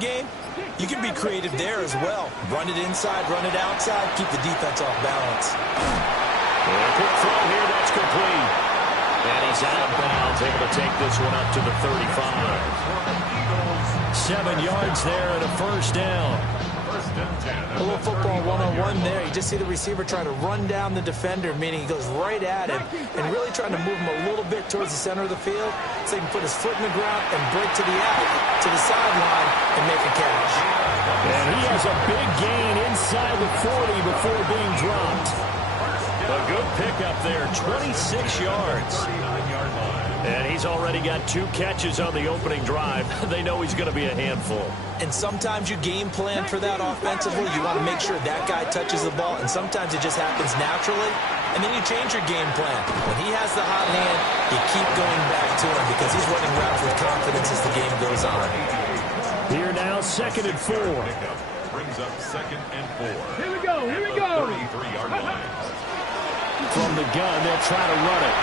game, you can be creative there as well. Run it inside, run it outside, keep the defense off balance. And a quick throw here, that's complete. And he's out of bounds, able to take this one up to the 35. 7 yards there and a first down. A little football one-on-one there. You just see the receiver trying to run down the defender, meaning he goes right at him and really trying to move him a little bit towards the center of the field so he can put his foot in the ground and break to the out, to the sideline, and make a catch. And he has a big gain inside the 40 before being dropped. A good pickup there, 26 yards. And he's already got 2 catches on the opening drive. They know he's going to be a handful. And sometimes you game plan for that offensively. You want to make sure that guy touches the ball, and sometimes it just happens naturally. And then you change your game plan. When he has the hot hand, you keep going back to him because he's running routes with confidence as the game goes on. Here now, 2nd and 4. Brings up 2nd and 4. Here we go, here we go. 33-yard line. From the gun, they'll try to run it.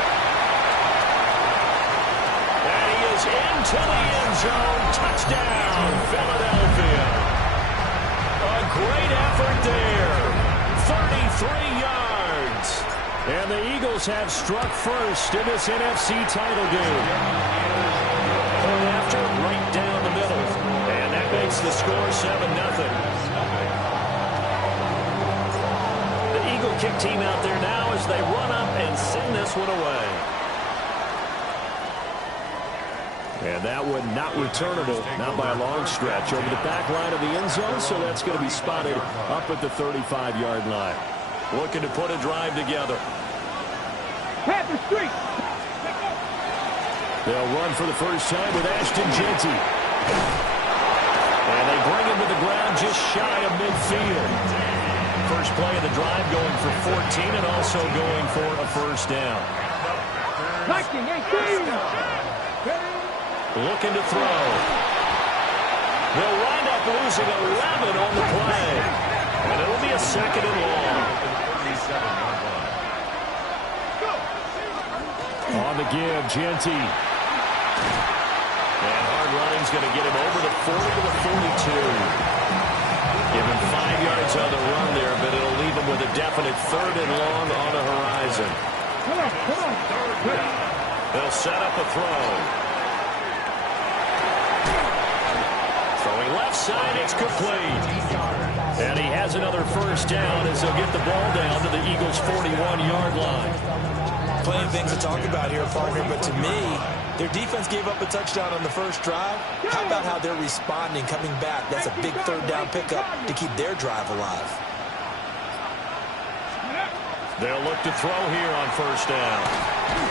And he is into the end zone. Touchdown, Philadelphia. A great effort there. 33 yards. And the Eagles have struck first in this NFC title game. Going after right down the middle. And that makes the score 7-0. Kick team out there now as they run up and send this one away. And that one not returnable, not by a long stretch, over the back line of the end zone, so that's going to be spotted up at the 35-yard line. Looking to put a drive together. Panther Street. They'll run for the first time with Ashton Jeanty. And they bring him to the ground just shy of midfield. First play of the drive going for 14 and also going for a first down. Looking to throw. They'll wind up losing 11 on the play. And it'll be a 2nd and long. On the give, Jeanty. And hard running's going to get him over the 40 to the 42. Give him 5 yards on the run there, but it'll leave him with a definite 3rd and long on the horizon. They'll set up a throw. Throwing left side, it's complete. And he has another first down as they'll get the ball down to the Eagles' 41-yard line. Plenty of things to talk about here, partner, but to me, their defense gave up a touchdown on the first drive. How about how they're responding, coming back? That's a big 3rd down pickup to keep their drive alive. They'll look to throw here on first down.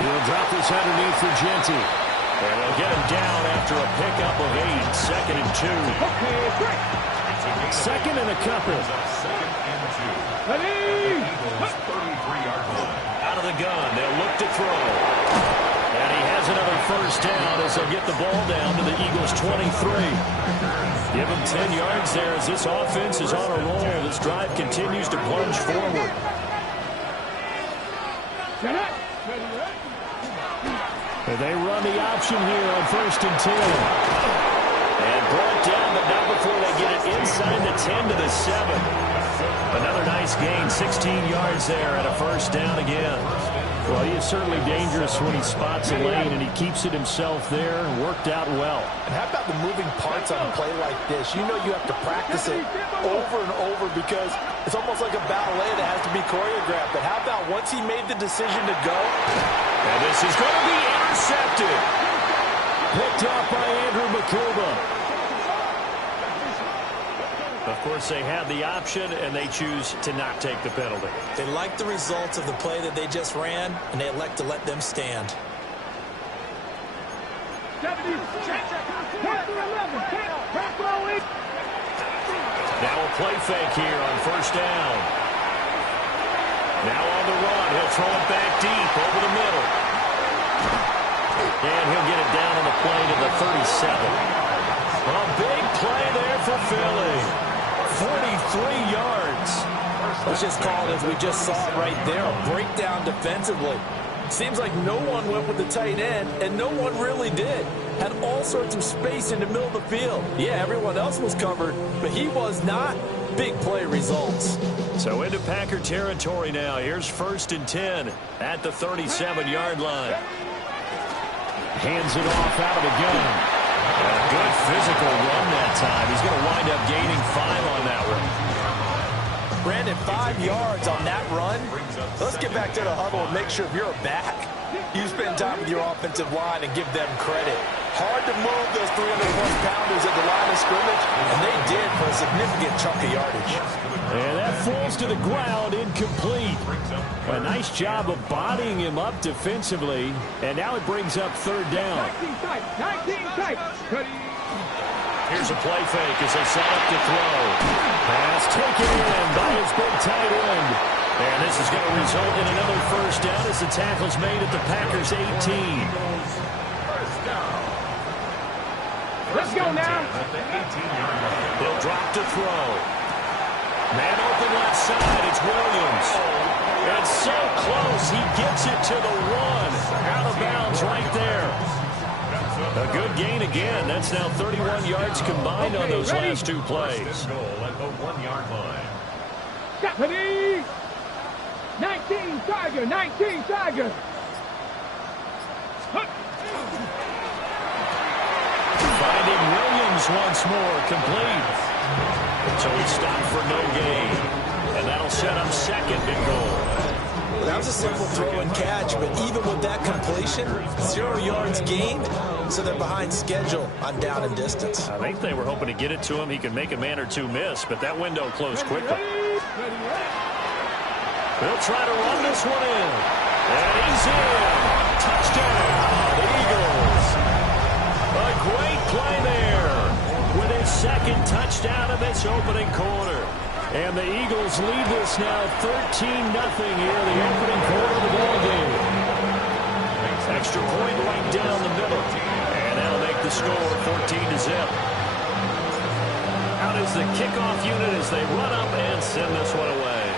He'll drop this underneath for Jeanty. And they'll get him down after a pickup of 8, 2nd and 2. 2nd and a couple. Out of the gun, they'll look to throw. And he has another first down as they'll get the ball down to the Eagles' 23. Give him 10 yards there as this offense is on a roll. This drive continues to plunge forward. And they run the option here on 1st and 10. And brought down, but not before they get it inside the 10 to the 7. Another nice gain, 16 yards there and a first down again. Well, he is certainly dangerous when he spots a lane, and he keeps it himself there and worked out well. And how about the moving parts on a play like this? You know you have to practice it over and over because it's almost like a ballet that has to be choreographed. But how about once he made the decision to go? And this is going to be intercepted. Picked off by Andrew Makuba. Of course, they have the option, and they choose to not take the penalty. They like the results of the play that they just ran, and they elect to let them stand. Now a play fake here on first down. Now on the run. He'll throw it back deep over the middle. And he'll get it down on the play to the 37. A big play there for Philly. 43 yards. Let's just call it as we just saw it right there. A breakdown defensively. Seems like no one went with the tight end, and no one really did. had all sorts of space in the middle of the field. Yeah, everyone else was covered, but he was not. Big play results. So into Packer territory now. Here's 1st and 10 at the 37-yard line. Hands it off out of the gun. A good physical run that time. He's going to wind up gaining 5 on that one. Brandon, 5 yards on that run. Let's get back to the huddle and make sure if you're back, you spend time with your offensive line and give them credit. Hard to move those 300-plus pounders at the line of scrimmage, and they did for a significant chunk of yardage. And that falls to the ground, incomplete. A nice job of bodying him up defensively, and now it brings up 3rd down. 19 tight. Here's a play fake as they set up to throw. Pass taken in by his big tight end. And this is going to result in another 1st down as the tackle's made at the Packers' 18. Let's go now. He'll drop to throw. Man open left side. It's Williams. It's so close. He gets it to the 1. Out of bounds right there. A good gain again. That's now 31 yards combined on those last 2 plays. Goal at the 1-yard line. Ready. 19 Tiger. 19 Tiger. Finding Williams once more, complete. So he stopped for no gain. And that'll set up 2nd and goal. That was a simple throw and catch, but even with that completion, 0 yards gained, so they're behind schedule on down and distance. I think they were hoping to get it to him. He could make a man or 2 miss, but that window closed quickly. They'll try to run this one in. And he's in. Touchdown, Eagles. A great play there with his 2nd touchdown of this opening quarter. And the Eagles lead this now 13-0 here in the opening quarter of the ballgame. Extra point right down the middle. And that'll make the score 14-0. Out is the kickoff unit as they run up and send this one away.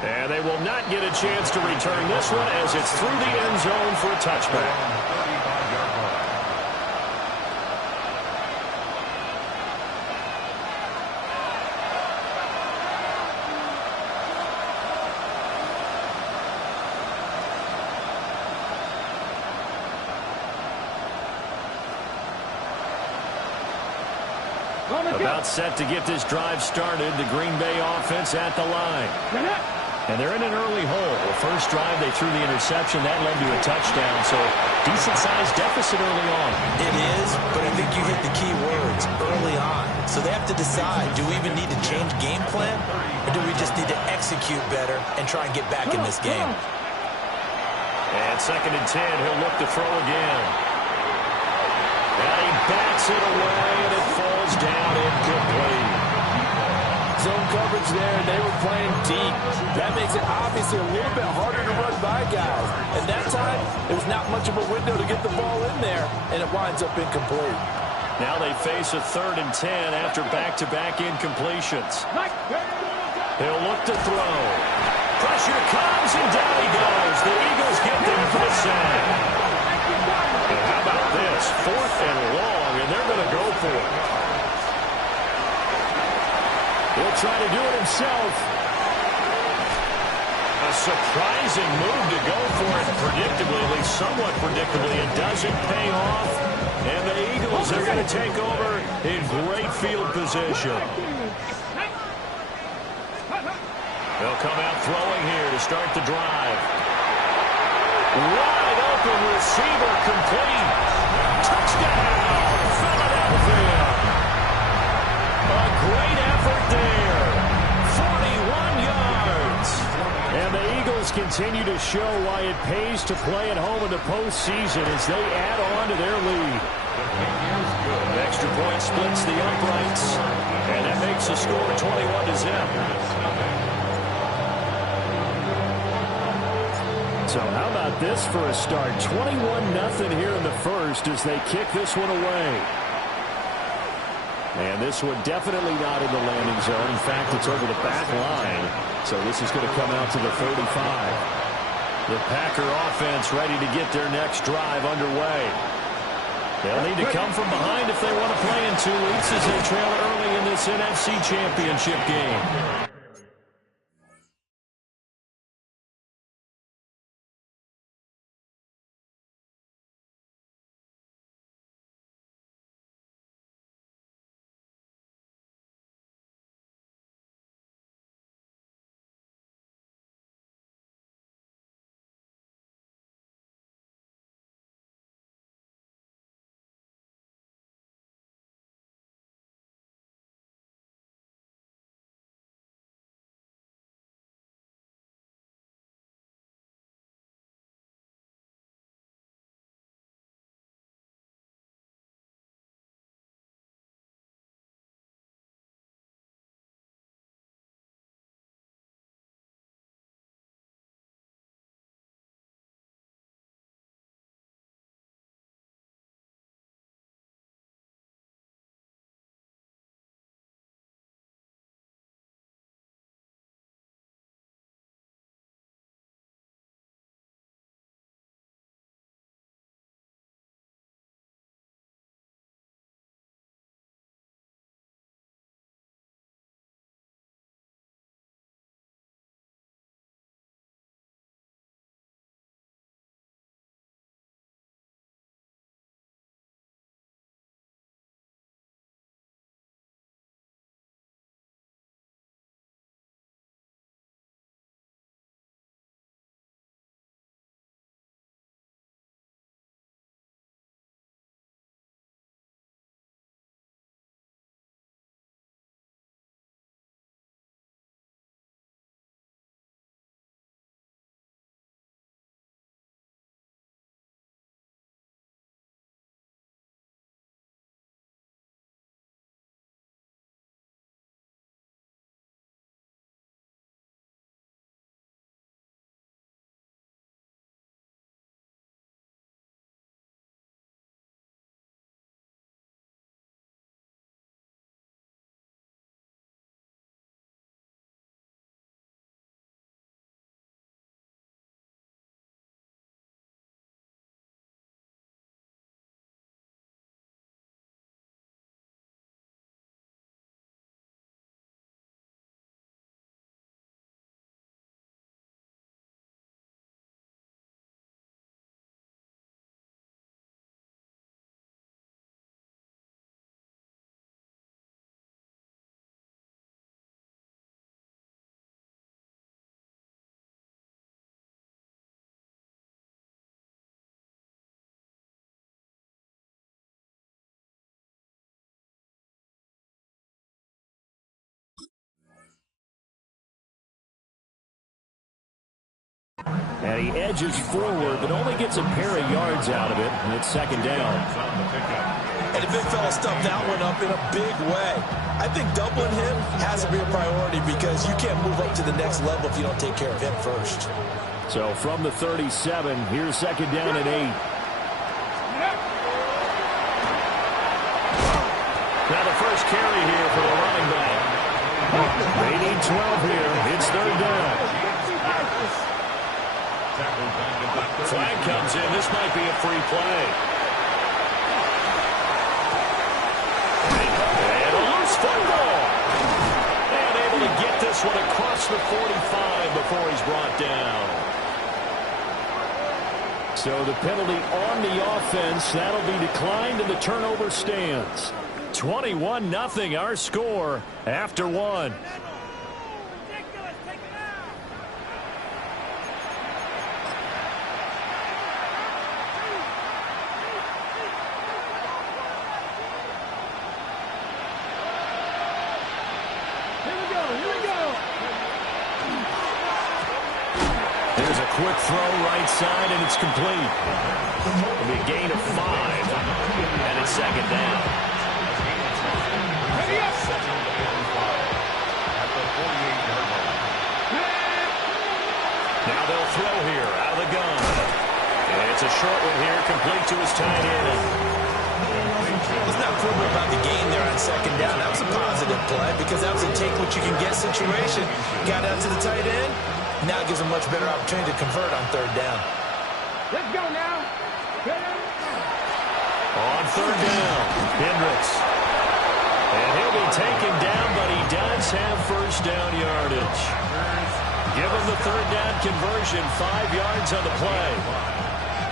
And they will not get a chance to return this one as it's through the end zone for a touchback. About set to get this drive started. The Green Bay offense at the line. And they're in an early hole. The first drive, they threw the interception. That led to a touchdown. So decent-sized deficit early on. It is, but I think you hit the key words early on. So they have to decide, do we even need to change game plan? Or do we just need to execute better and try and get back in this game? And 2nd and 10, he'll look to throw again. And he bats it away, and it falls down incomplete. Zone coverage there, and they were playing deep. That makes it obviously a little bit harder to run by guys. And that time, there's not much of a window to get the ball in there, and it winds up incomplete. Now they face a 3rd and 10 after back-to-back incompletions. He'll look to throw. Pressure comes, and down he goes. The Eagles get there for the sack. And how about this? 4th and long, and they're going to go for it. He'll try to do it himself. A surprising move to go for it predictably, at least somewhat predictably. It doesn't pay off, and the Eagles are going to take over in great field position. They'll come out throwing here to start the drive. Wide open receiver complete. Touchdown, Philadelphia. A great effort there. 41 yards. And the Eagles continue to show why it pays to play at home in the postseason as they add on to their lead. An extra point splits the uprights, and that makes the score 21-0. So how about this for a start? 21-0 here in the first as they kick this one away. And this one definitely not in the landing zone. In fact, it's over the back line. So this is going to come out to the 35. The Packer offense ready to get their next drive underway. They'll need to come from behind if they want to play in 2 weeks as they trail early in this NFC Championship game. And he edges forward, but only gets a pair of yards out of it, and it's second down. And the big fella stuffed that one up in a big way. I think doubling him has to be a priority because you can't move up to the next level if you don't take care of him first. So from the 37, here's second down and 8. Now the first carry here for the running back. They need 12 here. It's third down. Flag comes in. This might be a free play. And a loose football. And able to get this one across the 45 before he's brought down. So the penalty on the offense, that'll be declined and the turnover stands. 21-0 our score after one. Quick throw right side, and it's complete. It'll be a gain of 5, and it's second down. Now they'll throw here out of the gun. And it's a short one here, complete to his tight end. Let's not quibble about the gain there on second down. That was a positive play because that was a take what you can get situation. Got out to the tight end. Now it gives him much better opportunity to convert on third down. Let's go now. On third down, Hendricks. And he'll be taken down, but he does have first down yardage. Give him the third down conversion, 5 yards on the play.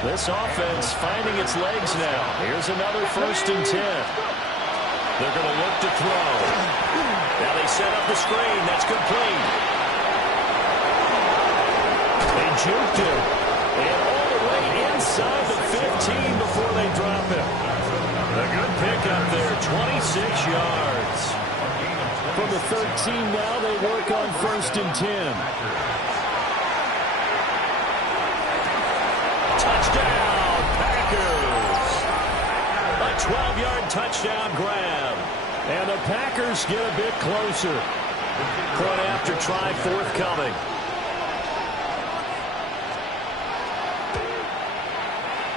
This offense finding its legs now. Here's another 1st and 10. They're going to look to throw. Now they set up the screen. That's complete. They juked him. And all the way inside the 15 before they drop him. A good pickup there, 26 yards. From the 13 now, they work on 1st and 10. Touchdown, Packers. A 12-yard touchdown grab. And the Packers get a bit closer. Point after try forthcoming.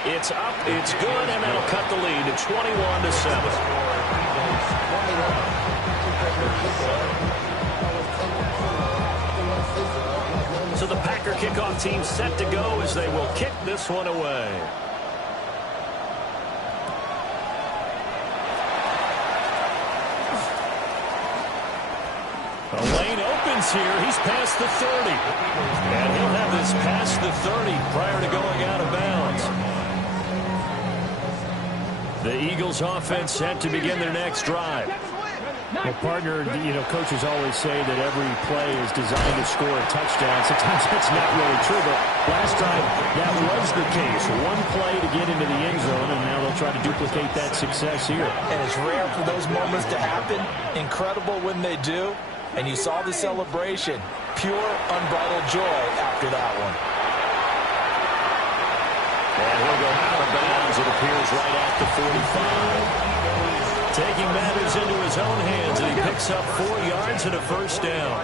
It's up, it's good, and that'll cut the lead to 21-7. So the Packer kickoff team set to go as they will kick this one away. A lane opens here. He's past the 30. And he'll have this past the 30 prior to going out of bounds. The Eagles offense set to begin their next drive. Well, partner, coaches always say that every play is designed to score a touchdown. Sometimes that's not really true, but last time that was the case. One play to get into the end zone, and now they'll try to duplicate that success here. And it's rare for those moments to happen. Incredible when they do. And you saw the celebration. Pure, unbridled joy after that one. And he'll go out of bounds, it appears, right at the 45. Taking matters into his own hands, and he picks up 4 yards and a first down.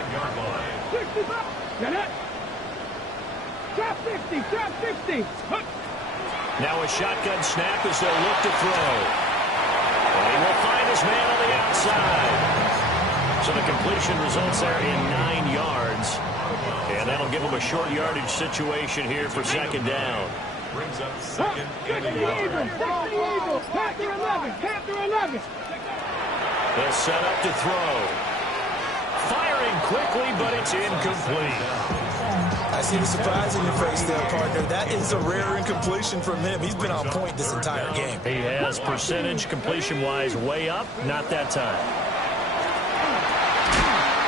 Trap 50, trap 50. Now a shotgun snap as they'll look to throw. And he will find his man on the outside. So the completion results there in 9 yards. And that'll give him a short yardage situation here for second down. Brings up second and 11. Panther 11, Panther 11. They'll set up to throw. Firing quickly, but it's incomplete. I see the surprise in your face there, partner. That is a rare incompletion from him. He's been on point this entire game. He has percentage completion-wise way up. Not that time.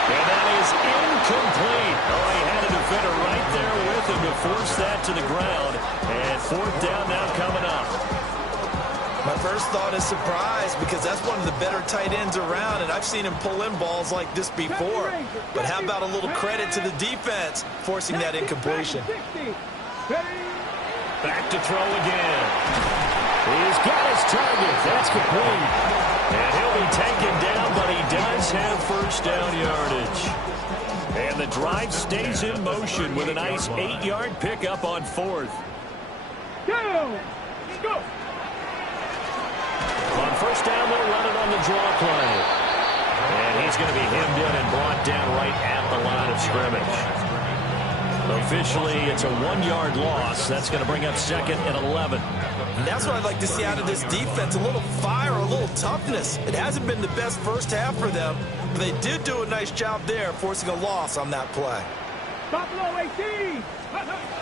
And that is incomplete. Oh, he had a defender right there with him to force that to the ground. And fourth down now coming up. My first thought is surprise because that's one of the better tight ends around, and I've seen him pull in balls like this before. But how about a little credit to the defense forcing that incompletion? Back to throw again. He's got his target. That's complete. And he'll be taken down, but he does have first down yardage. And the drive stays in motion with a nice 8-yard pickup on fourth. Go! Go! On first down, they'll run it on the draw play. And he's going to be hemmed in and brought down right at the line of scrimmage. Officially, it's a 1-yard loss. That's going to bring up second and 11. And that's what I'd like to see out of this defense, a little fire, a little toughness. It hasn't been the best first half for them, but they did do a nice job there, forcing a loss on that play. Buffalo 18.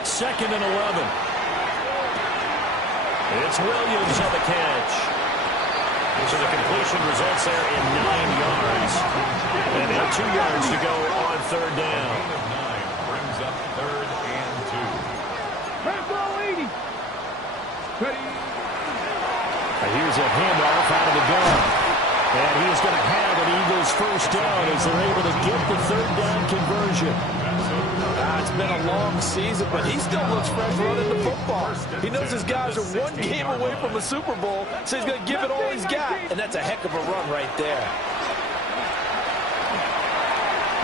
Second and 11. It's Williams on the catch. So the completion results there in 9 yards. And now 2 yards to go on third down. Brings up third and 2. Buffalo 80. Ready. Here's a handoff out of the gun. And he's going to have an Eagles first down as they're able to get the third down conversion. It's been a long season, but he still looks fresh running the football. He knows his guys are one game away from a Super Bowl, so he's going to give it all he's got. And that's a heck of a run right there.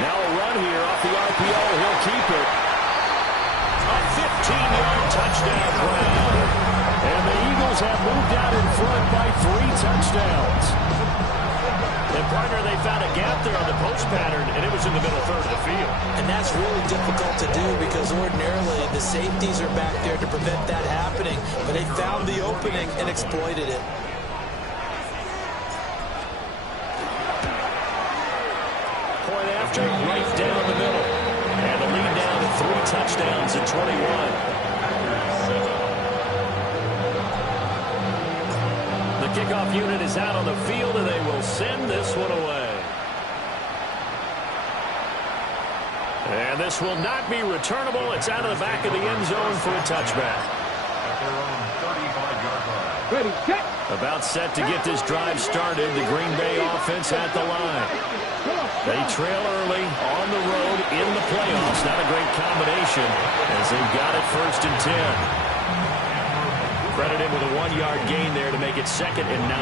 Now a run here off the RPO. He'll keep it. A 15-yard touchdown grab. And the Eagles have moved out in front by 3 touchdowns. And And, partner, they found a gap there on the post pattern, and it was in the middle third of the field. And that's really difficult to do because ordinarily the safeties are back there to prevent that happening. But they found the opening and exploited it. Point after, right down the middle. And the lead down to 3 touchdowns in 21. The kickoff unit is out on the field, and they will send this one away. And this will not be returnable. It's out of the back of the end zone for a touchback. At their own 35-yard line. Ready, set. About set to get this drive started. The Green Bay offense at the line. They trail early on the road in the playoffs. Not a great combination as they've got it 1st and 10. Credit him with a 1-yard gain there to make it 2nd and 9.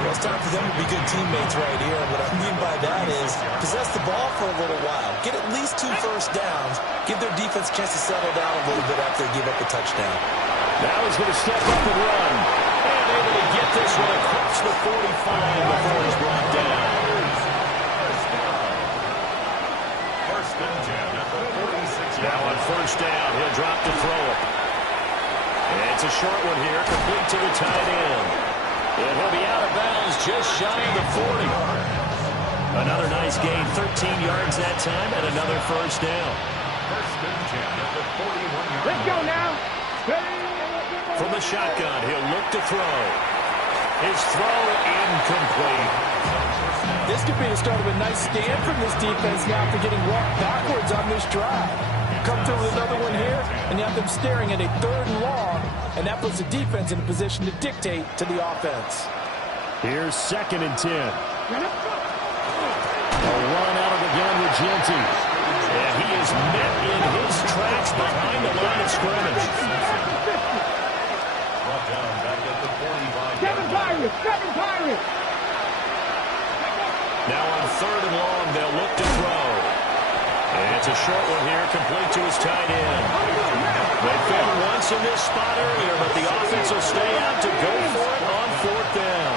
Well, it's time for them to be good teammates right here. What I mean by that is possess the ball for a little while. Get at least 2 first downs. Give their defense a chance to settle down a little bit after they give up the touchdown. Now he's going to step up and run. And able to get this one across the 45 before he's brought down. 1st and 10 at the 46-yard line. Now on 1st down, he'll drop to throw it. It's a short one here, complete to the tight end. And he'll be out of bounds just shy of the 40. Another nice gain, 13 yards that time, and another 1st down. 1st and 10 at the 41-yard line. Let's go now. From the shotgun, he'll look to throw. His throw incomplete. This could be the start of a nice stand from this defense now after getting walked backwards on this drive. Come through with another one here, and you have them staring at a 3rd and long, and that puts the defense in a position to dictate to the offense. Here's 2nd and 10. A run out of the gun with Genty. And he is met in his tracks behind the line of scrimmage. Brought down back at the 45-yard line. 7 Pirates. Now on 3rd and long, they'll look to throw. And it's a short one here, complete to his tight end. They failed once in this spot earlier, but the offense will stay out to go for it on 4th down.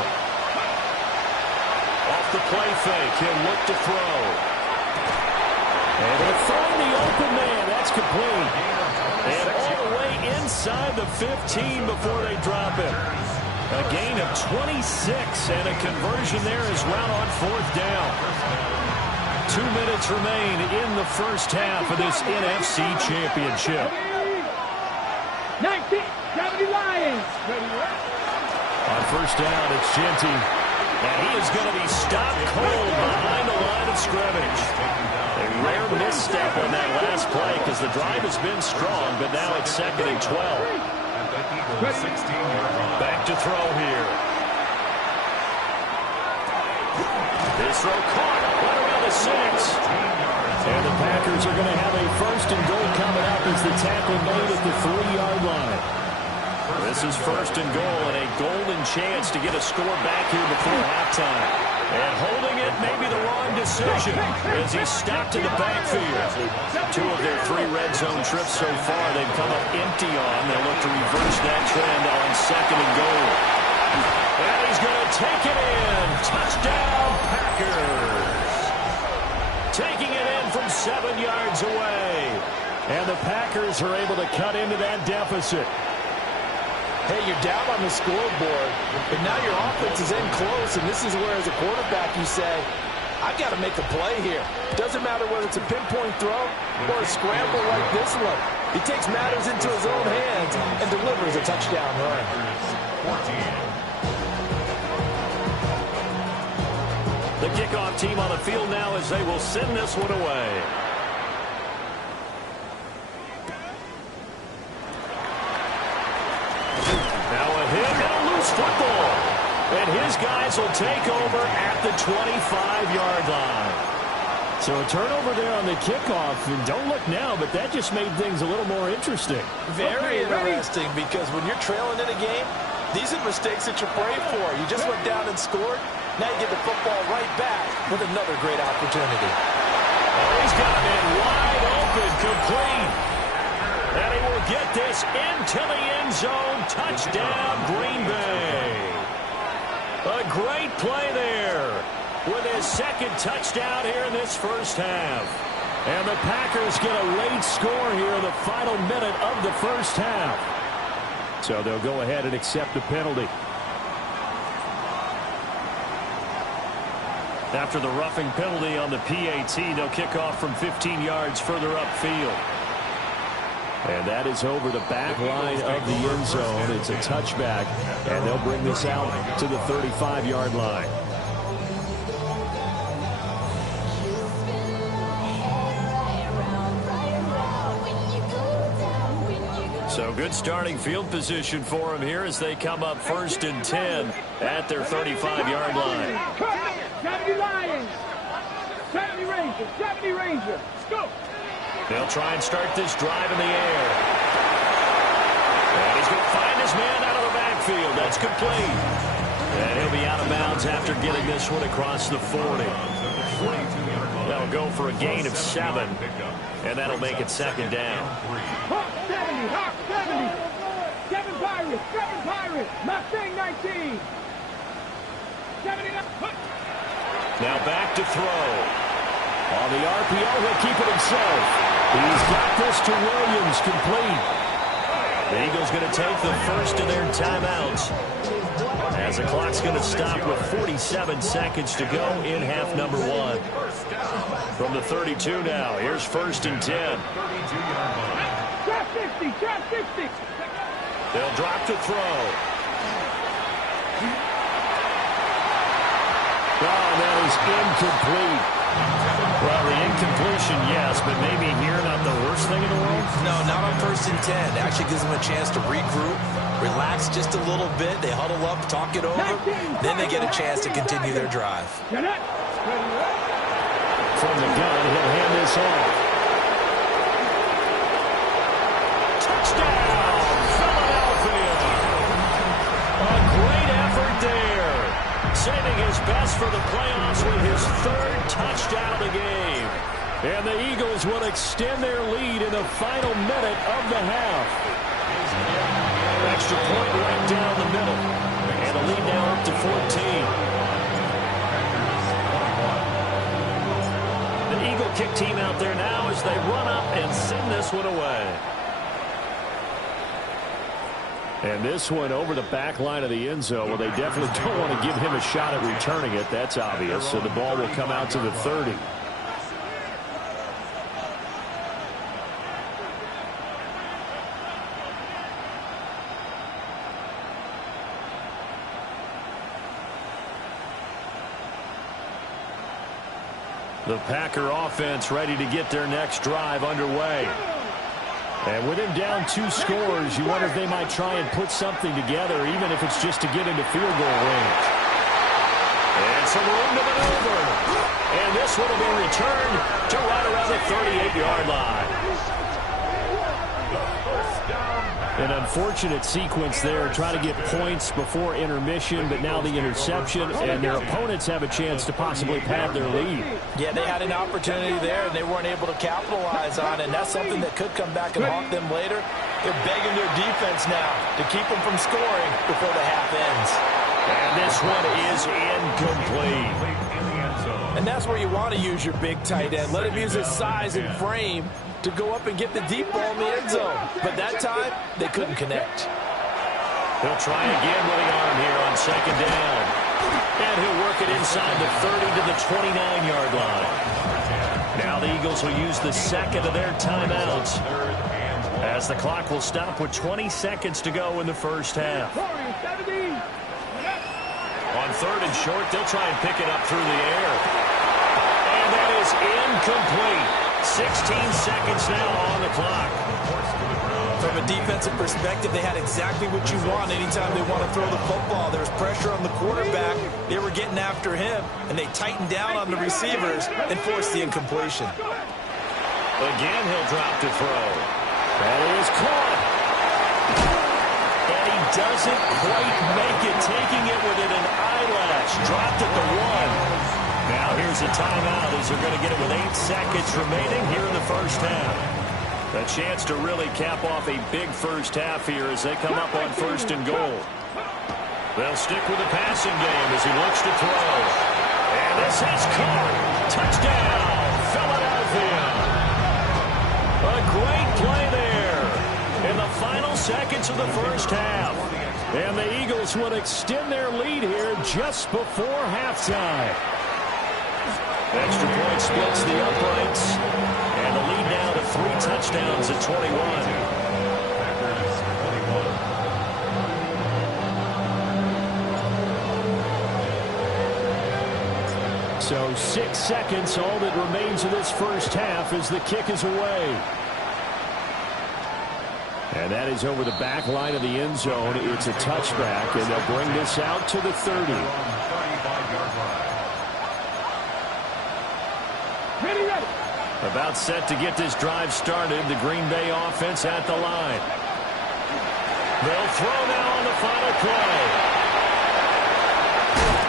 Off the play fake, he'll look to throw. And they'll find the open man. That's complete. And all the way inside the 15 before they drop it. A gain of 26 and a conversion there as well on 4th down. 2 minutes remain in the 1st half of this NFC Championship. 1970 Lions. On 1st down, it's Genty. And he is going to be stopped cold behind the line of scrimmage. A rare misstep on that last play because the drive has been strong, but now it's 2nd and 12. At the Eagles' 16-yard line. Back to throw here. This throw caught right around the 6. And the Packers are going to have a 1st and goal coming up as the tackle made at the 3-yard line. This is 1st and goal and a golden chance to get a score back here before halftime. And holding it may be the wrong decision as he's stopped in the backfield. 2 of their 3 red zone trips so far they've come up empty on. They'll look to reverse that trend on 2nd and goal. And he's going to take it in. Touchdown, Packers. Taking it in from 7 yards away. And the Packers are able to cut into that deficit. Hey, you're down on the scoreboard, but now your offense is in close, and this is where, as a quarterback, you say, I've got to make a play here. Doesn't matter whether it's a pinpoint throw or a scramble like this one. He takes matters into his own hands and delivers a touchdown run. 14. The kickoff team on the field now as they will send this one away. Now a hit and a loose football. And his guys will take over at the 25-yard line. So a turnover there on the kickoff. And don't look now, but that just made things a little more interesting. Very interesting, because when you're trailing in a game, these are mistakes that you pray for. You just went down and scored. Now you get the football right back with another great opportunity. Oh, he's got it wide open, complete. And he will get this into the end zone. Touchdown, Green Bay. A great play there. with his second touchdown here in this first half. And the Packers get a late score here in the final minute of the first half. So they'll go ahead and accept the penalty. After the roughing penalty on the PAT, they'll kick off from 15 yards further upfield. And that is over the back line of the end zone. It's a touchback, and they'll bring this out to the 35-yard line. So good starting field position for them here as they come up 1st and 10 at their 35-yard line. 70 Lions, 70 Rangers, 70 Rangers. Let's go. They'll try and start this drive in the air. And he's going to find his man out of the backfield. That's complete. And he'll be out of bounds after getting this one across the 40. That'll go for a gain of 7. And that'll make it 2nd down. Hawk 70, Hawk 70. 7 Pirates, 7 Pirates. Mustang 19. 79. Now back to throw. On the RPO, he'll keep it himself. He's got this to Williams, complete. The Eagles going to take the first of their timeouts, as the clock's going to stop with 47 seconds to go in half number 1. From the 32 now, here's 1st and 10. Drop 60, drop 60. They'll drop to throw. Oh, that is incomplete. Well, the incompletion, yes, but maybe here not the worst thing in the world? No, not on 1st and 10. Actually gives them a chance to regroup, relax just a little bit. They huddle up, talk it over. Then they get a chance to continue their drive. From the gun, he'll hand this off. Touchdown, Philadelphia! A great effort there. Saving his best for the playoffs with his 3rd touchdown of the game. And the Eagles will extend their lead in the final minute of the half. Extra point right down the middle. And the lead now up to 14. The Eagle kick team out there now as they run up and send this one away. And this one over the back line of the end zone. Well, they definitely don't want to give him a shot at returning it. That's obvious. So the ball will come out to the 30. The Packer offense ready to get their next drive underway. And with him down 2 scores, you wonder if they might try and put something together, even if it's just to get into field goal range. And some room to maneuver. And this one will be returned to right around the 38-yard line. An unfortunate sequence there, trying to get points before intermission, but now the interception, and their opponents have a chance to possibly pad their lead. Yeah, they had an opportunity there, and they weren't able to capitalize on it, and that's something that could come back and haunt them later. They're begging their defense now to keep them from scoring before the half ends. And this one is incomplete. And that's where you want to use your big tight end. Let him use his size and frame to go up and get the deep ball in the end zone. But that time, they couldn't connect. He'll try again with the arm here on 2nd down. And he'll work it inside the 30 to the 29-yard line. Now the Eagles will use the 2nd of their timeouts, as the clock will stop with 20 seconds to go in the first half. On 3rd and short, they'll try and pick it up through the air. And that is incomplete. 16 seconds now on the clock. From a defensive perspective, they had exactly what you want anytime they want to throw the football. There was pressure on the quarterback. They were getting after him, and they tightened down on the receivers and forced the incompletion. Again, he'll drop to throw. That is caught. And he doesn't quite make it, taking it within an eyelash. Dropped at the 1. Now here's a timeout as they're going to get it with 8 seconds remaining here in the first half. A chance to really cap off a big first half here as they come up on 1st and goal. They'll stick with the passing game as he looks to throw. And this is caught. Touchdown, Philadelphia. A great play there in the final seconds of the first half. And the Eagles will extend their lead here just before halftime. Extra point splits the uprights. And the lead now to 3 touchdowns at 21. So 6 seconds, all that remains of this first half as the kick is away. And that is over the back line of the end zone. It's a touchback, and they'll bring this out to the 30. About set to get this drive started. The Green Bay offense at the line. They'll throw now on the final play.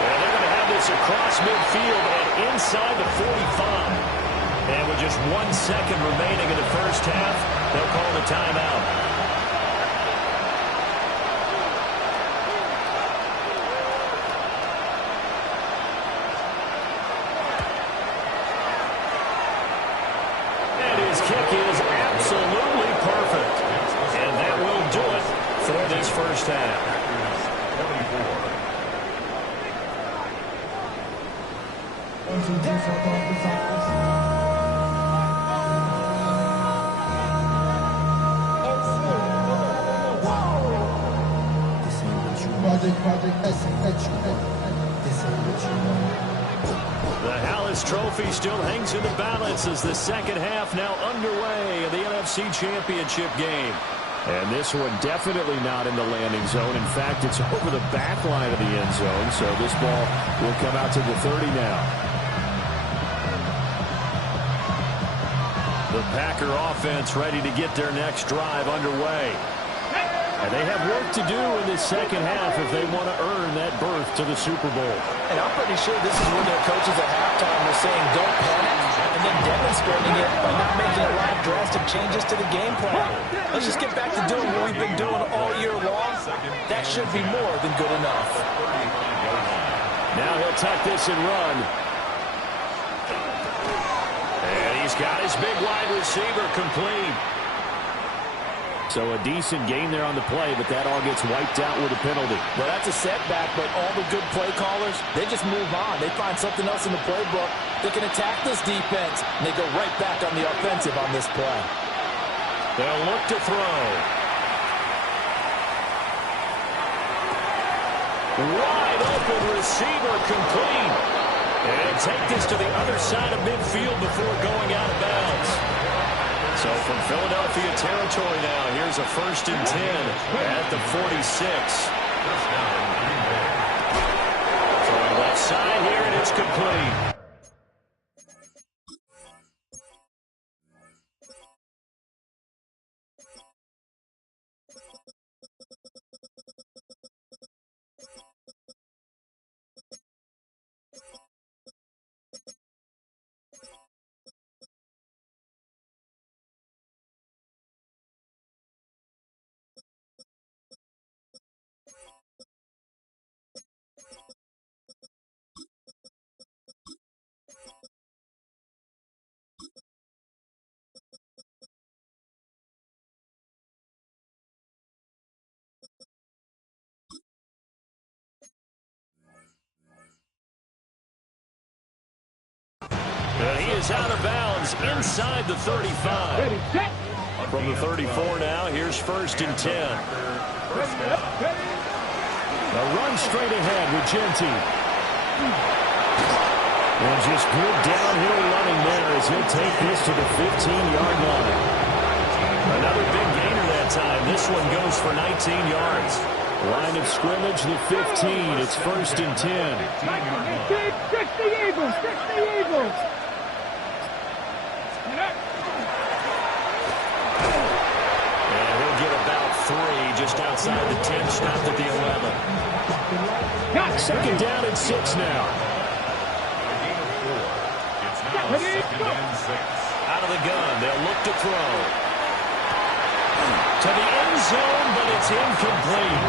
And they're going to have this across midfield and inside the 45. And with just 1 second remaining in the first half, they'll call the timeout. Kick is absolutely perfect. And that will do it for this first half. The Hallis Trophy still hangs in the balance as the second half now underway in the NFC Championship game. And this one definitely not in the landing zone. In fact, it's over the back line of the end zone, so this ball will come out to the 30 now. The Packer offense ready to get their next drive underway. And they have work to do in this second half if they want to earn that berth to the Super Bowl. And I'm pretty sure this is when their coaches at halftime were saying don't panic, and then demonstrating it by not making a lot of drastic changes to the game plan. Let's just get back to doing what we've been doing all year long. That should be more than good enough. Now he'll tuck this and run. And he's got his big wide receiver complete. So a decent gain there on the play, but that all gets wiped out with a penalty. Well, that's a setback, but all the good play callers, they just move on. They find something else in the playbook. They can attack this defense, and they go right back on the offensive on this play. They'll look to throw. Wide open receiver complete. And take this to the other side of midfield before going out of bounds. So from Philadelphia territory now, here's a 1st and 10 at the 46. From left side here, and it's complete. He is out of bounds inside the 35. From the 34 now, here's 1st and 10. A run straight ahead with Genti. And just good downhill running there as he'll take this to the 15-yard line. Another big gainer that time. This one goes for 19 yards. Line of scrimmage, the 15. It's 1st and 10. Trick the Eagles! Trick the Eagles! And he'll get about 3 just outside the 10, stopped at the 11. 2nd down and 6 now. Out of the gun, they'll look to throw. To the end zone, but it's incomplete.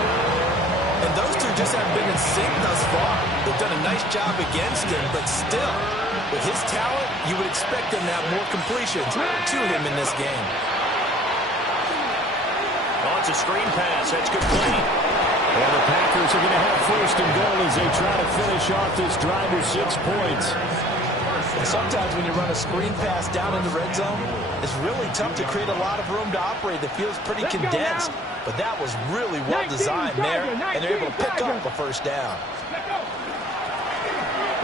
And those two just haven't been in sync thus far. They've done a nice job against him, but still, with his talent, you would expect him to have more completions to him in this game. Oh, it's a screen pass. That's complete. And the Packers are going to have first and goal as they try to finish off this drive with 6 points. And sometimes when you run a screen pass down in the red zone, it's really tough to create a lot of room to operate. The field's pretty condensed. But that was really well designed there, and they're able to pick up a first down.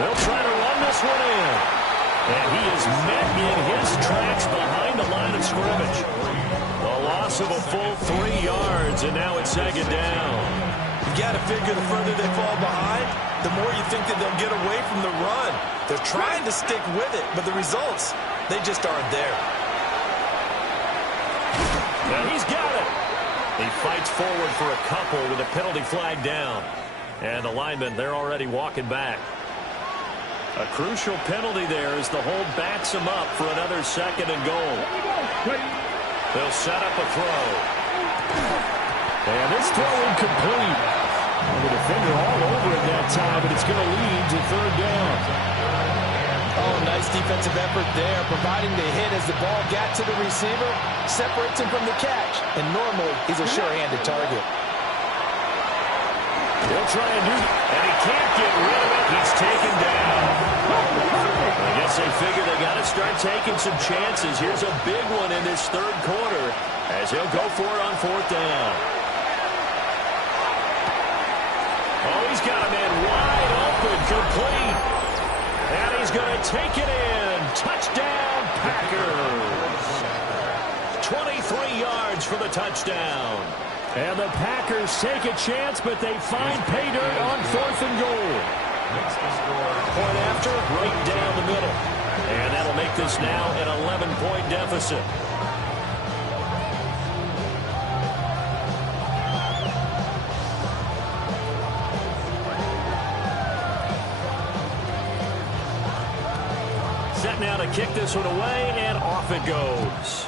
They'll try to run this one in. And he is met in his tracks behind the line of scrimmage. A loss of a full 3 yards, and now it's second down. You got to figure the further they fall behind, the more you think that they'll get away from the run. They're trying to stick with it, but the results, they just aren't there. And he's got it. He fights forward for a couple with a penalty flag down. And the linemen, they're already walking back. A crucial penalty there as the hold backs him up for another second and goal. They'll set up a throw. And this throw incomplete. The defender all over it that time, but it's going to lead to third down. Oh, nice defensive effort there, providing the hit as the ball got to the receiver, separates him from the catch, and normally he's a sure-handed target. He'll try and do it, and he can't get rid of it. He's taken down. I guess they figure they got to start taking some chances. Here's a big one in this third quarter as he'll go for it on fourth down. Oh, he's got a man wide open, complete. And he's going to take it in. Touchdown, Packers. 23 yards for the touchdown. And the Packers take a chance, but they find pay dirt on fourth and goal. Point after, right down the middle. And that'll make this now an 11-point deficit. Set now to kick this one away, and off it goes.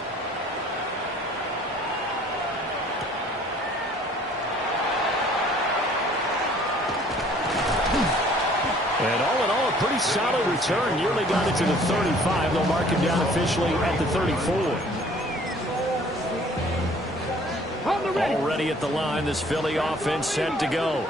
And all in all, a pretty solid return. Nearly got it to the 35. They'll mark him down officially at the 34. Already at the line, this Philly offense set to go.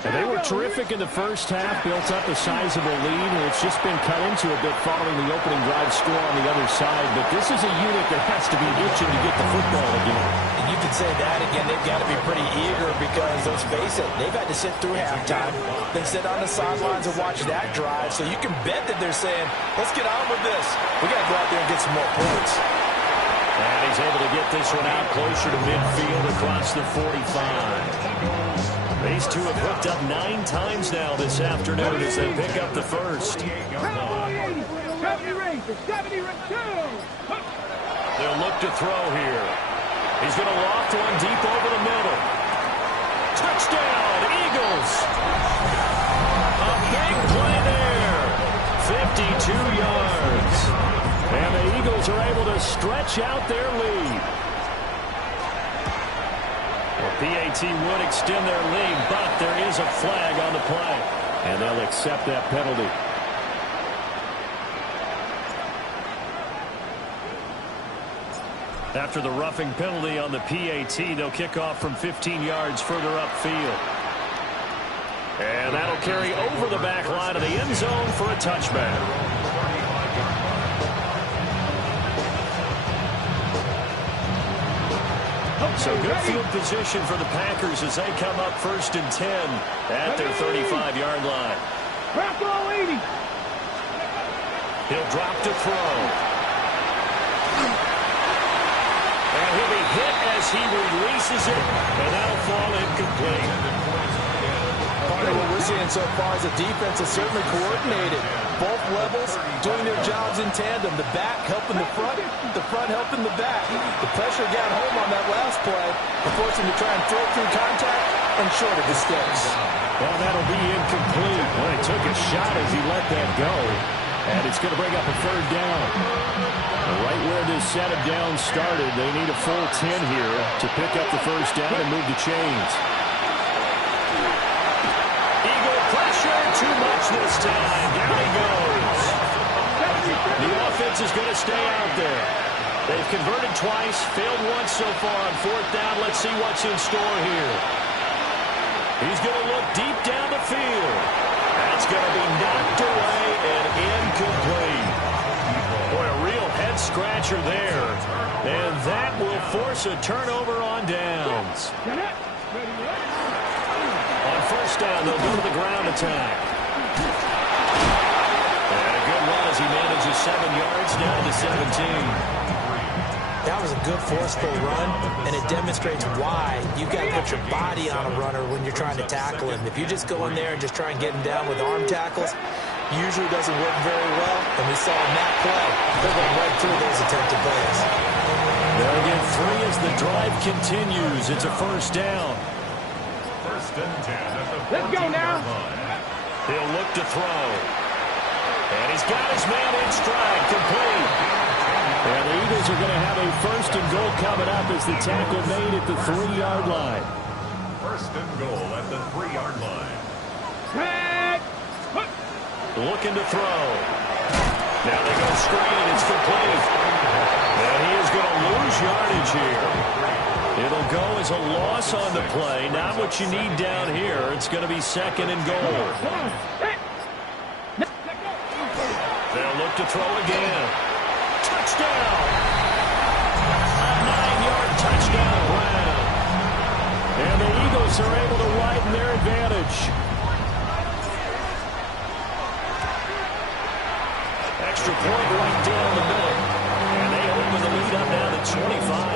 And they were terrific in the first half, built up a sizable lead, and it's just been cut into a bit following the opening drive score on the other side. But this is a unit that has to be itching to get the football again. And you can say that again, they've got to be pretty eager because, let's face it, they've had to sit through halftime, then sit on the sidelines and watch that drive. So you can bet that they're saying, let's get on with this. We got to go out there and get some more points. And he's able to get this one out closer to midfield across the 45. These two have hooked up 9 times now this afternoon as they pick up the first. They'll look to throw here. He's going to loft one deep over the middle. Touchdown, Eagles. A big play there. 52 yards. And the Eagles are able to stretch out their lead. PAT would extend their lead, but there is a flag on the play. And they'll accept that penalty. After the roughing penalty on the PAT, they'll kick off from 15 yards further upfield. And that'll carry over the back line of the end zone for a touchback. So good field position for the Packers as they come up first and 10 at their 35-yard line. He'll drop to throw. And he'll be hit as he releases it, and that'll fall incomplete. Part of what we're seeing so far is the defense is certainly coordinated. Both levels doing their jobs in tandem. The back helping the front helping the back. The pressure got home on that last play, forcing him to try and throw through contact and short of the sticks. Well, that'll be incomplete. Well, he took a shot as he let that go. And it's going to bring up a third down. Right where this set of downs started, they need a full 10 here to pick up the first down and move the chains. pressure, too much this time. Down he goes. The offense is going to stay out there. They've converted twice, failed once so far on fourth down. Let's see what's in store here. He's going to look deep down the field. That's going to be knocked away and incomplete. Boy, a real head-scratcher there. And that will force a turnover on downs. On first down, they'll go to the ground attack. And a good run as he manages 7 yards down to 17. That was a good forceful run, and it demonstrates why you've got to put your body on a runner when you're trying to tackle him. If you just go in there and just try and get him down with arm tackles, usually doesn't work very well, and we saw in that play, they're going right through those attempted plays. They'll get 3 as the drive continues. It's a first down. First and 10 at the Let's go now. He'll look to throw. And he's got his man in stride, complete. And the Eagles are going to have a first and goal coming up as the tackle made at the 3-yard line. First and goal at the 3-yard line. Looking to throw. Now they go screen. It's complete. And he is going to lose yardage here. It'll go as a loss on the play. Not what you need down here. It's going to be second and goal. They'll look to throw again. Touchdown! A 9-yard touchdown Brown. And the Eagles are able to widen their advantage. Extra point right down the middle. And they open the lead up now to 25.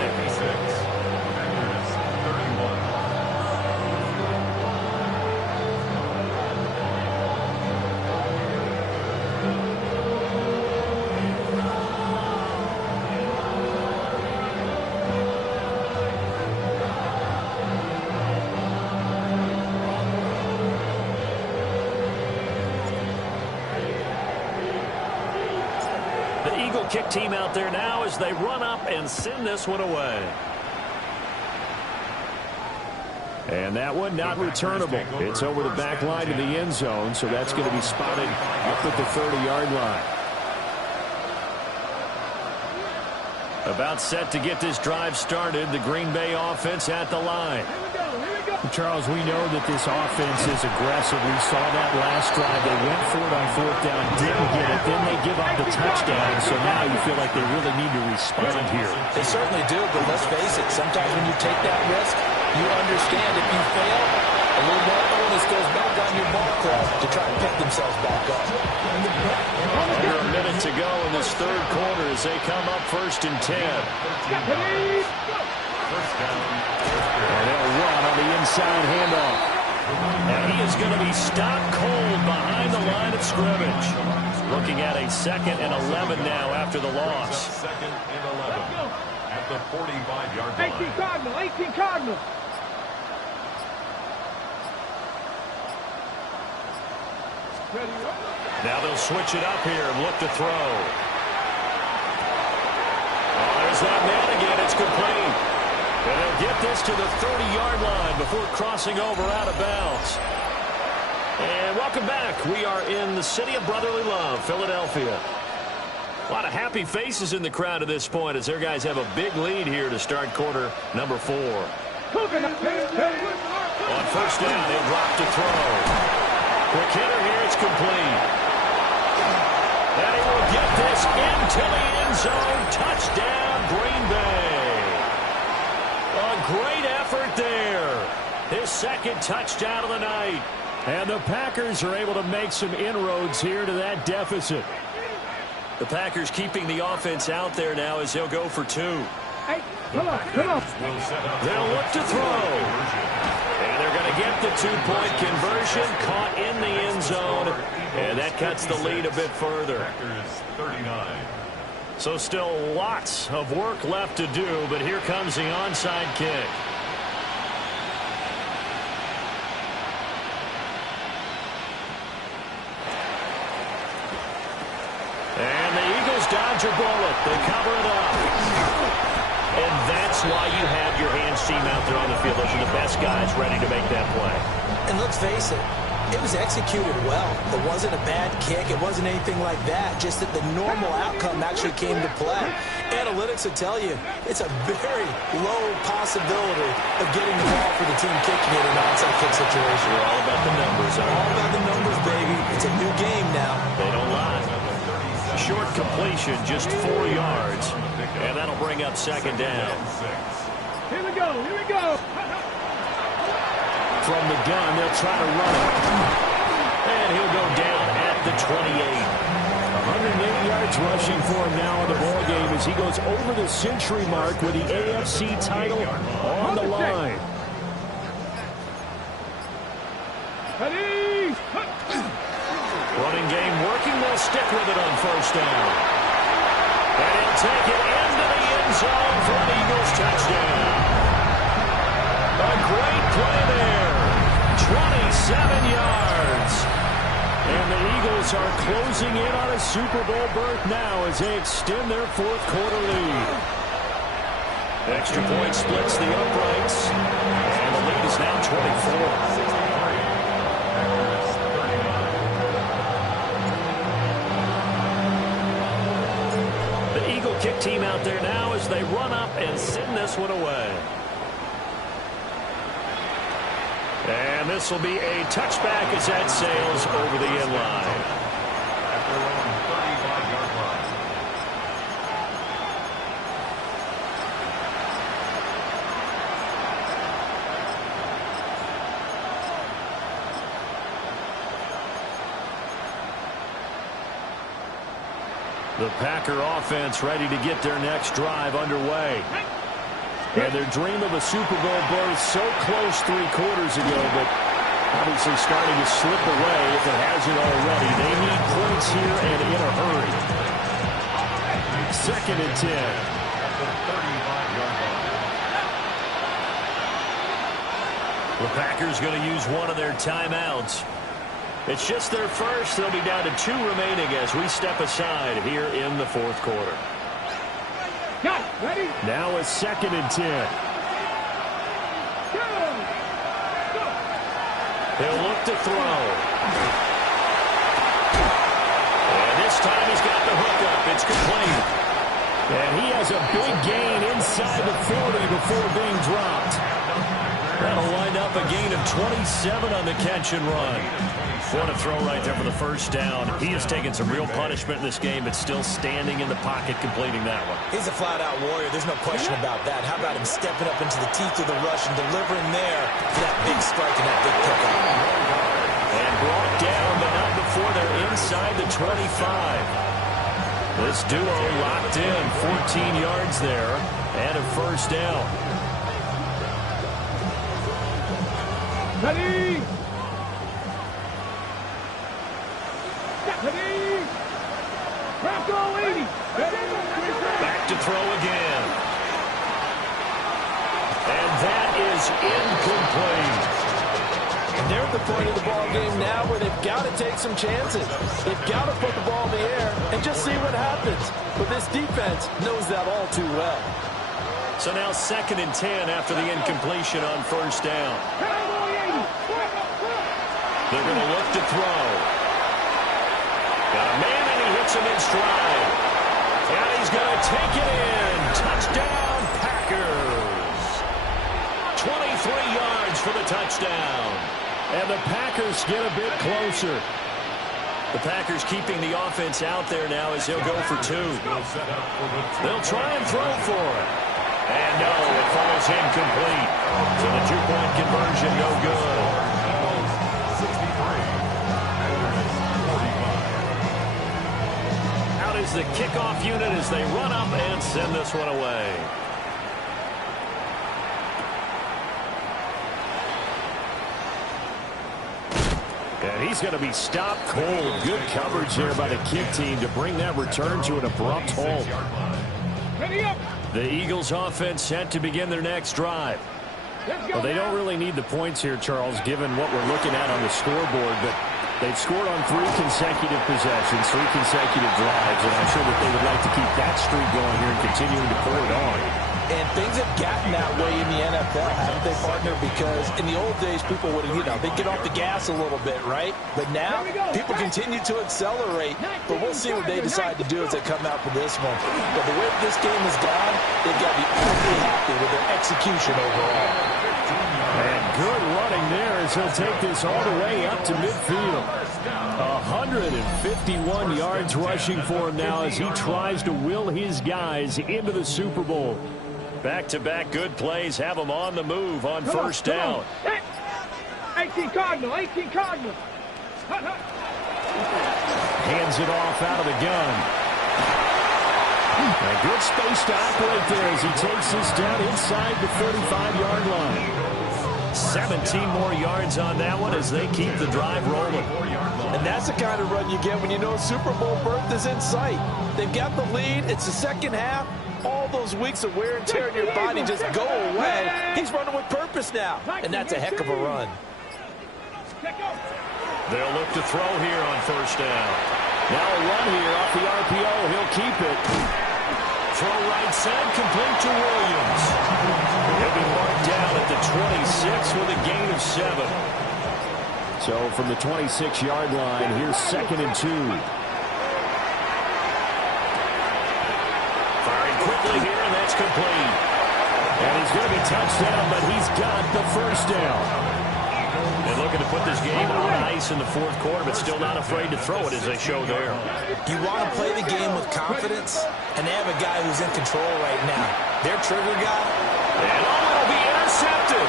Kick team out there now as they run up and send this one away. And that one not returnable. It's over the back line to the end zone, so that's going to be spotted up at the 30-yard line. About set to get this drive started. The Green Bay offense at the line. Charles, we know that this offense is aggressive. We saw that last drive. They went for it on fourth down, didn't get it. Then they give up the touchdown. So now you feel like they really need to respond here. They certainly do, but let's face it, sometimes when you take that risk, you understand if you fail, a little more onus goes back on your ball club to try and pick themselves back up. Under a minute to go in this third quarter as they come up first and 10. First down. And they'll run on the inside handoff. And he is going to be stopped cold behind the line of scrimmage. Looking at a 2nd and 11 now after the loss. Second and 11 at the 45-yard line. 18 Cardinal, 18 Cardinal. Now they'll switch it up here and look to throw. Oh, there's that man again. It's complete. And they'll get this to the 30-yard line before crossing over out of bounds. And welcome back. We are in the city of brotherly love, Philadelphia. A lot of happy faces in the crowd at this point as their guys have a big lead here to start quarter number 4. On first down, he'll drop to throw. Quick hitter here, it's complete. And he will get this into the end zone. Touchdown, Green Bay. A great effort there. His 2nd touchdown of the night. And the Packers are able to make some inroads here to that deficit. The Packers keeping the offense out there now as they'll go for 2. Hey, come on. They'll look to throw. And they're going to get the 2-point conversion, caught in the end zone. And that cuts the lead a bit further. 39. So still lots of work left to do, but here comes the onside kick. And the Eagles dodge a bullet. They cover it up. And that's why you have your hands team out there on the field. Those are the best guys ready to make that play. And let's face it, It was executed well. It wasn't a bad kick. It wasn't anything like that. Just that the normal outcome actually came to play. Analytics will tell you it's a very low possibility of getting the ball for the team kicking it in an onside kick situation. We're all about the numbers. All about the numbers, baby. It's a new game now. They don't lie. Short completion, just 4 yards. And that'll bring up second down. Here we go. Here we go. From the gun, they'll try to run it. And he'll go down at the 28. 108 yards rushing for him now in the ball game as he goes over the century mark with the AFC title on the line. Ready. Running game working. They'll stick with it on first down. And he'll take it into the end zone for an Eagles touchdown. A great play there. 27 yards. And the Eagles are closing in on a Super Bowl berth now as they extend their fourth-quarter lead. Extra point splits the uprights. And the lead is now 24. Kick team out there now as they run up and send this one away. And this will be a touchback as that sails over the end line. After on 35-yard line. The Packer offense ready to get their next drive underway. And their dream of a Super Bowl berth so close 3 quarters ago, but obviously starting to slip away if it hasn't already. They need points here and in a hurry. 2nd and 10. At the 35-yard line. The Packers going to use one of their timeouts. It's just their first. They'll be down to 2 remaining as we step aside here in the fourth quarter. Ready. Now a 2nd and 10. He'll look to throw. And this time he's got the hook up. It's complete. And he has a big gain inside the 40 before being dropped. That'll wind up a gain of 27 on the catch and run. What a throw right there for the first down. He has taken some real punishment in this game, but still standing in the pocket completing that one. He's a flat-out warrior. There's no question about that. How about him stepping up into the teeth of the rush and delivering there for that big strike and that big pickup. And brought down, but not before they're inside the 25. This duo locked in, 14 yards there, and a first down. Ready. Back to throw again. And that is incomplete. And they're at the point of the ball game now where they've got to take some chances. They've got to put the ball in the air and just see what happens. But this defense knows that all too well. So now 2nd and 10 after the incompletion on first down. They're going to look to throw. Got a man and he hits him in stride. And he's going to take it in. Touchdown, Packers. 23 yards for the touchdown. And the Packers get a bit closer. The Packers keeping the offense out there now as they'll go for 2. They'll try and throw for it. And no, it falls incomplete. So the 2-point conversion no good. Out is the kickoff unit as they run up and send this one away. And he's going to be stopped cold. Good coverage there by the kick team to bring that return to an abrupt halt. Ready up. The Eagles offense set to begin their next drive. Well, they don't really need the points here, Charles, given what we're looking at on the scoreboard, but they've scored on 3 consecutive possessions, 3 consecutive drives, and I'm sure that they would like to keep that streak going here and continuing to pour it on. And things have gotten that way in the NFL, haven't they, partner? Because in the old days, people would, they'd get off the gas a little bit, right? But now, people continue to accelerate. But we'll see what they decide to do as they come out for this one. But the way this game has gone, they've got to be awfully happy with their execution overall. And good running there as he'll take this all the way up to midfield. 151 yards rushing for him now as he tries to will his guys into the Super Bowl. Back-to-back good plays have him on the move on first down. 18 Cardinal, 18 Cardinal. Hands it off out of the gun. A good space to operate there as he takes this down inside the 35-yard line. 17 more yards on that one as they keep the drive rolling. And that's the kind of run you get when you know Super Bowl berth is in sight. They've got the lead. It's the second half. All those weeks of wear and tear in your body just go away. He's running with purpose now, and that's a heck of a run. They'll look to throw here on first down. Now a run here off the RPO. He'll keep it. Throw right side, complete to Williams. He'll be marked down at the 26 with a gain of 7. So from the 26-yard line, here's 2nd and 2. Firing quickly here, and that's complete. And he's going to be touchdown, but he's got the first down. And looking to put this game on ice in the fourth quarter, but still not afraid to throw it as they show there. You want to play the game with confidence, and they have a guy who's in control right now. Their trigger guy. And it'll be intercepted.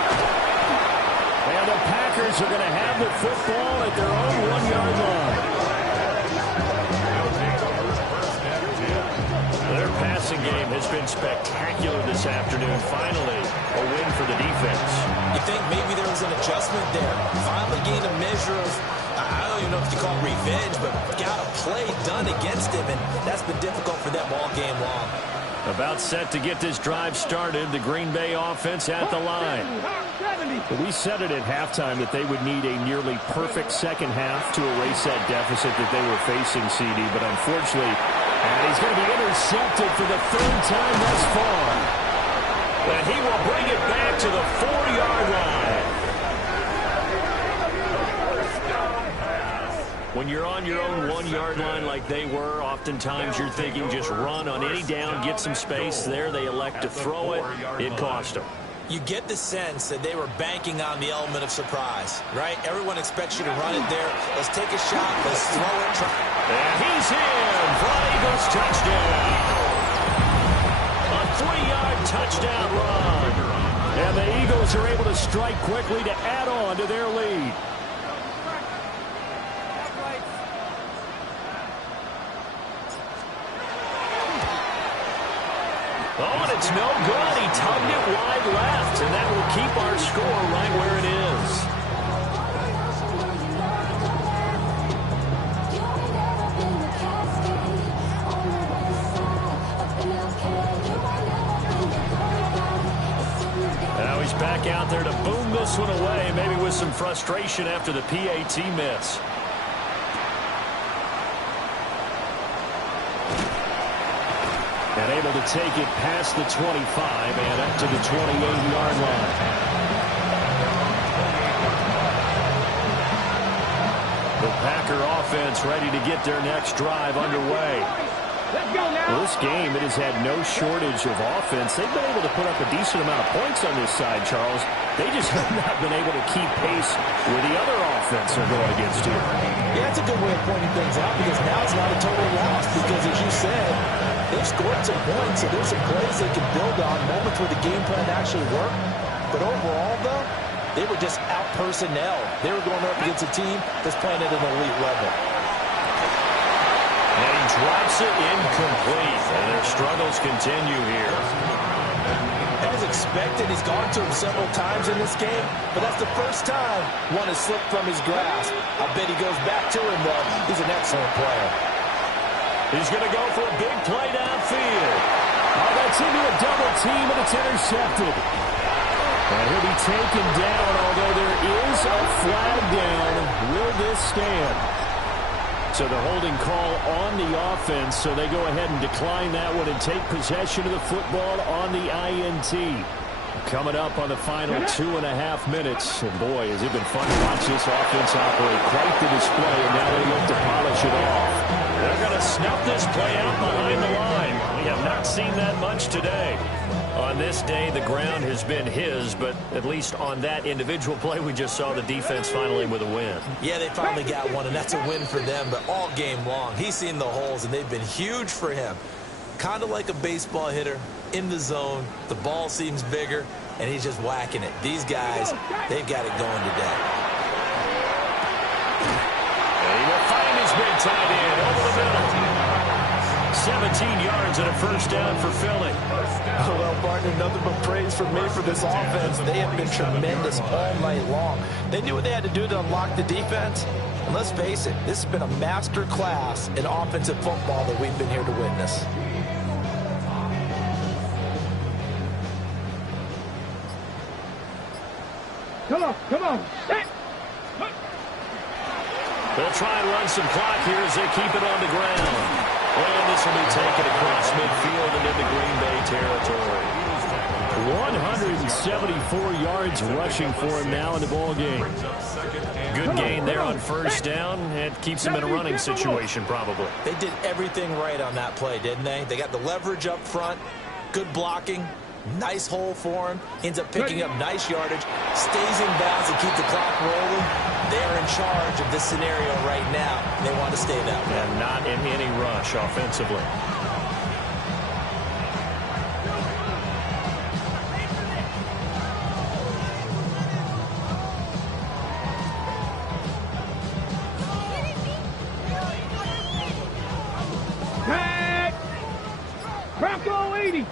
And the Packers are going to have the football at their own 1-yard line. Their passing game has been spectacular this afternoon. Finally, a win for the defense. You think maybe there was an adjustment there? Finally gained a measure of, I don't even know if you call it revenge, but got a play done against him, and that's been difficult for them all game long. About set to get this drive started, the Green Bay offense at the line. We said it at halftime that they would need a nearly perfect second half to erase that deficit that they were facing, CD, but unfortunately, and he's going to be intercepted for the 3rd time thus far. And he will bring it back to the 4-yard line. When you're on your own 1-yard line like they were, oftentimes you're thinking just run on any down, get some space. There they elect to throw it. It cost them. You get the sense that they were banking on the element of surprise, right? Everyone expects you to run it there. Let's take a shot. Let's throw it. And he's in for an Eagles touchdown. A 3-yard touchdown run. And the Eagles are able to strike quickly to add on to their lead. Oh, and it's no good. He tugged it wide left, and that will keep our score right where it is. Now he's back out there to boom this one away, maybe with some frustration after the PAT miss. And able to take it past the 25 and up to the 28-yard line. The Packer offense ready to get their next drive underway. Let's go now. Well, this game, it has had no shortage of offense. They've been able to put up a decent amount of points on this side, Charles. They just have not been able to keep pace where the other offense are going against here. Yeah, that's a good way of pointing things out because now it's not a total loss because, as you said, they've scored some points, so there's some plays they can build on, moments where the game plan actually worked. But overall, though, they were just out personnel. They were going up against a team that's playing at an elite level. And he drops it incomplete, and their struggles continue here. As expected, he's gone to him several times in this game, but that's the first time one has slipped from his grasp. I bet he goes back to him, though. He's an excellent player. He's going to go for a big play downfield. Oh, that's into a double team, and it's intercepted. And he'll be taken down, although there is a flag down. Will this stand? So the holding call on the offense, so they go ahead and decline that one and take possession of the football on the INT. Coming up on the final 2.5 minutes. And boy, has it been fun to watch this offense operate. Quite the display, and now they look to polish it off. They're going to snuff this play out behind the line. We have not seen that much today. On this day, the ground has been his, but at least on that individual play, we just saw the defense finally with a win. Yeah, they finally got one, and that's a win for them, but all game long, he's seen the holes, and they've been huge for him. Kind of like a baseball hitter in the zone. The ball seems bigger, and he's just whacking it. These guys, they've got it going today. And he will find his big tight end over the middle. 17 yards and a first down for Philly. Well, partner, nothing but praise from me for this offense. They have been tremendous all night long. They knew what they had to do to unlock the defense. And let's face it, this has been a master class in offensive football that we've been here to witness. Come on, come on. They'll try and run some clock here as they keep it on the ground. And this will be taken across midfield and into Green Bay territory. 174 yards rushing for him now in the ball game. Good gain there on first down. It keeps him in a running situation probably. They did everything right on that play, didn't they? They got the leverage up front, good blocking, nice hole for him, ends up picking up nice yardage, stays in bounds to keep the clock rolling. They're in charge of this scenario right now. They want to stay that way. And not in any rush offensively. Tag! Bronco 80!